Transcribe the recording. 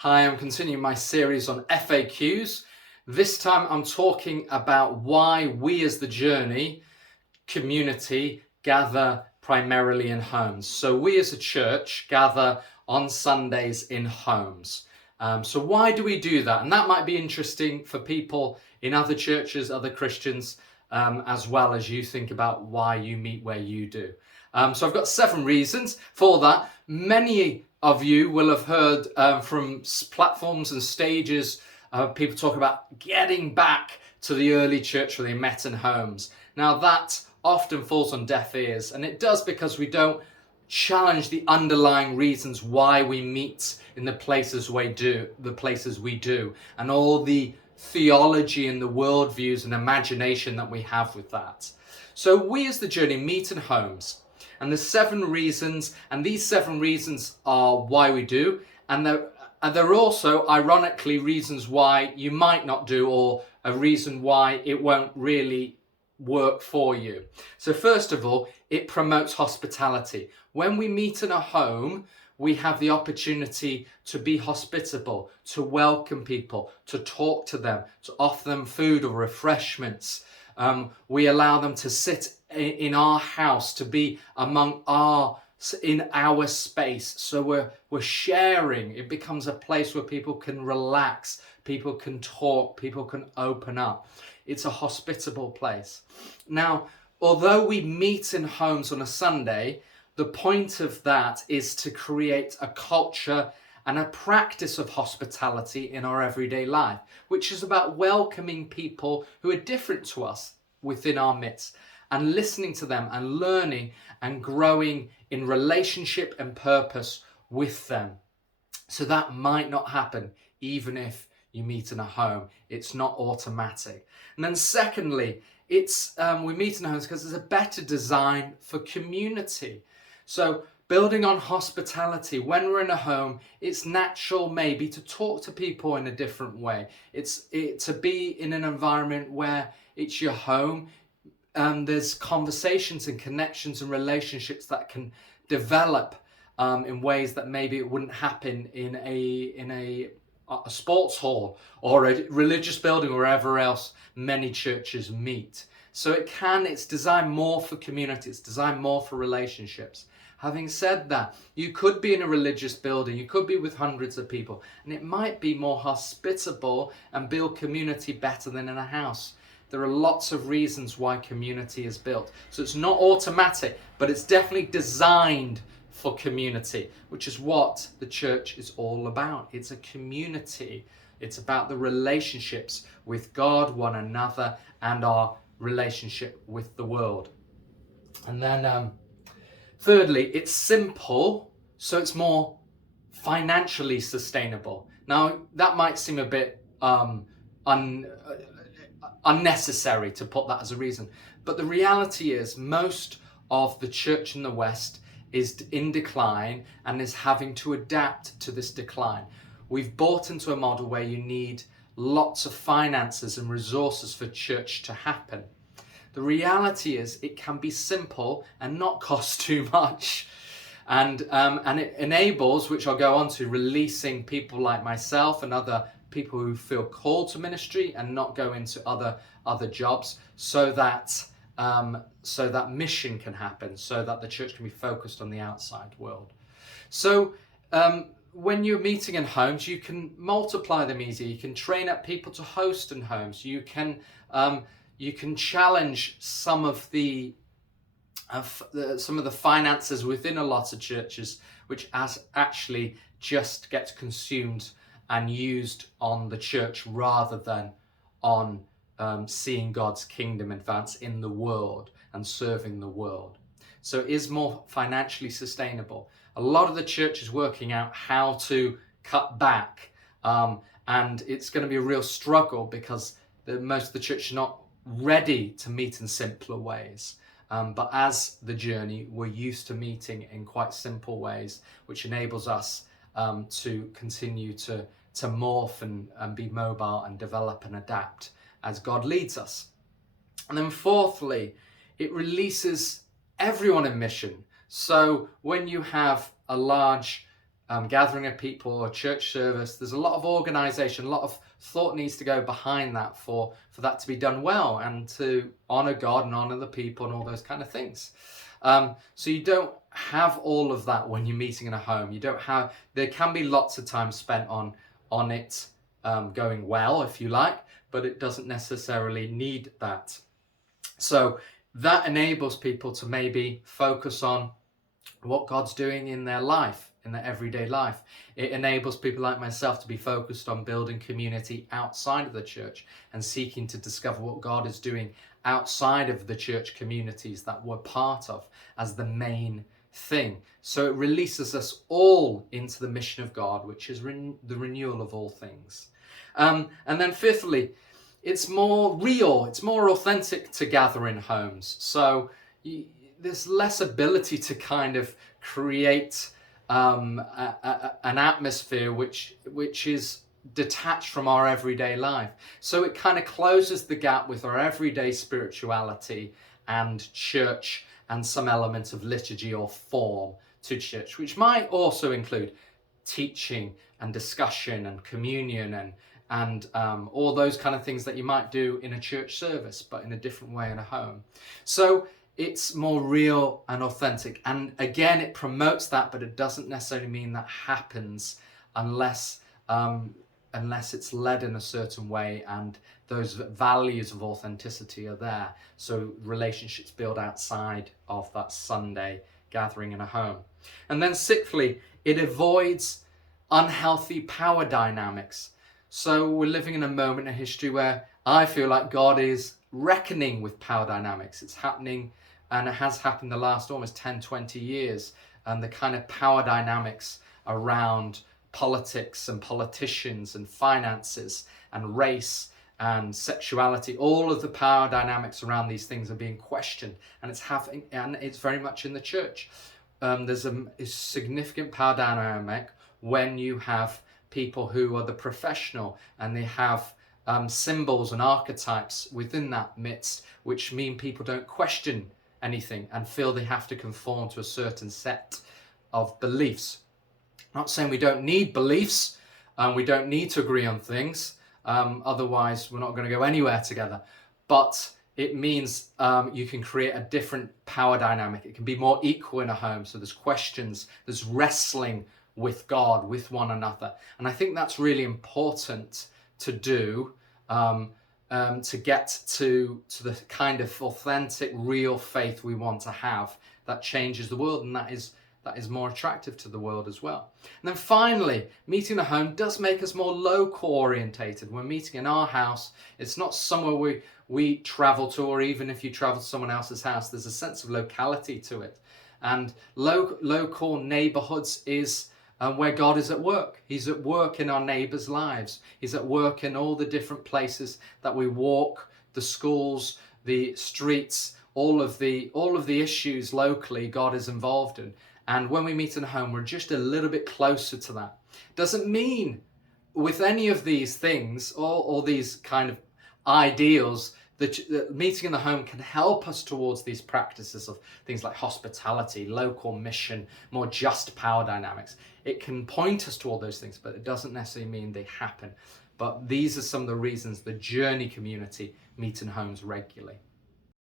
Hi, I'm continuing my series on FAQs. This time I'm talking about why we as the Journey community gather primarily in homes. So we as a church gather on Sundays in homes. So why do we do that? And that might be interesting for people in other churches, other Christians, as well as you think about why you meet where you do. So I've got 7 reasons for that. Many of you will have heard from platforms and stages people talk about getting back to the early church where they met in homes. Now that often falls on deaf ears, and it does because we don't challenge the underlying reasons why we meet in the places we do, and all the theology and the worldviews and imagination that we have with that. So we as the Journey meet in homes, and there's 7 reasons, and these 7 reasons are why we do, and there are also, ironically, reasons why you might not do, or a reason why it won't really work for you. So first of all, it promotes hospitality. When we meet in a home, we have the opportunity to be hospitable, to welcome people, to talk to them, to offer them food or refreshments. We allow them to sit in our house, to be in our space. So we're sharing. It becomes a place where people can relax, people can talk, people can open up. It's a hospitable place. Now, although we meet in homes on a Sunday, the point of that is to create a culture and a practice of hospitality in our everyday life, which is about welcoming people who are different to us within our midst, and listening to them and learning and growing in relationship and purpose with them. So that might not happen even if you meet in a home. It's not automatic. And then secondly, we meet in homes because there's a better design for community. So building on hospitality, when we're in a home, it's natural maybe to talk to people in a different way. To be in an environment where it's your home. There's conversations and connections and relationships that can develop in ways that maybe it wouldn't happen in a sports hall or a religious building or wherever else many churches meet. So it's designed more for community, it's designed more for relationships. Having said that, you could be in a religious building, you could be with hundreds of people, and it might be more hospitable and build community better than in a house. There are lots of reasons why community is built. So it's not automatic, but it's definitely designed for community, which is what the church is all about. It's a community. It's about the relationships with God, one another, and our relationship with the world. And then thirdly, it's simple, so it's more financially sustainable. Now, that might seem a bit unnecessary to put that as a reason. But the reality is most of the church in the West is in decline and is having to adapt to this decline. We've bought into a model where you need lots of finances and resources for church to happen. The reality is it can be simple and not cost too much. And it enables, which I'll go on to, releasing people like myself and other people who feel called to ministry and not go into other jobs, so that mission can happen, so that the church can be focused on the outside world. So when you're meeting in homes, you can multiply them easier. You can train up people to host in homes. You can challenge some of the finances within a lot of churches, which actually just gets consumed and used on the church rather than on seeing God's kingdom advance in the world and serving the world. So it is more financially sustainable. A lot of the church is working out how to cut back, and it's going to be a real struggle because most of the church is not ready to meet in simpler ways. But as the Journey, we're used to meeting in quite simple ways, which enables us to continue to morph and be mobile and develop and adapt as God leads us. And then fourthly, it releases everyone in mission. So when you have a large gathering of people or church service, there's a lot of organization, a lot of thought needs to go behind that for that to be done well and to honor God and honor the people and all those kind of things. So you don't have all of that when you're meeting in a home. You don't have, there can be lots of time spent on it going well, if you like, but it doesn't necessarily need that. So that enables people to maybe focus on what God's doing in their life, in their everyday life. It enables people like myself to be focused on building community outside of the church and seeking to discover what God is doing outside of the church communities that we're part of as the main thing. So it releases us all into the mission of God, which is the renewal of all things. And then fifthly, it's more real, it's more authentic to gather in homes. So there's less ability to kind of create an atmosphere which is detached from our everyday life. So it kind of closes the gap with our everyday spirituality and church and some element of liturgy or form to church, which might also include teaching and discussion and communion and all those kind of things that you might do in a church service, but in a different way in a home. So it's more real and authentic. And again, it promotes that, but it doesn't necessarily mean that happens unless it's led in a certain way and those values of authenticity are there. So relationships build outside of that Sunday gathering in a home. And then sixthly, it avoids unhealthy power dynamics. So we're living in a moment in history where I feel like God is reckoning with power dynamics. It's happening, and it has happened the last almost 10, 20 years. And the kind of power dynamics around politics and politicians and finances and race and sexuality, all of the power dynamics around these things are being questioned, and it's happening, and it's very much in the church. There's a significant power dynamic when you have people who are the professional and they have symbols and archetypes within that midst, which mean people don't question anything and feel they have to conform to a certain set of beliefs. I'm not saying we don't need beliefs and we don't need to agree on things, otherwise we're not going to go anywhere together, but it means you can create a different power dynamic. It can be more equal in a home. So there's questions, there's wrestling with God, with one another. And I think that's really important to do to get to the kind of authentic, real faith we want to have that changes the world, and that is more attractive to the world as well. And then finally, meeting at home does make us more local orientated. We're meeting in our house. It's not somewhere we travel to, or even if you travel to someone else's house, there's a sense of locality to it. And local neighborhoods is where God is at work. He's at work in our neighbors' lives. He's at work in all the different places that we walk, the schools, the streets, all of the issues locally God is involved in. And when we meet in a home, we're just a little bit closer to that. Doesn't mean with any of these things or these kind of ideals that meeting in the home can help us towards these practices of things like hospitality, local mission, more just power dynamics. It can point us to all those things, but it doesn't necessarily mean they happen. But these are some of the reasons the Journey community meet in homes regularly.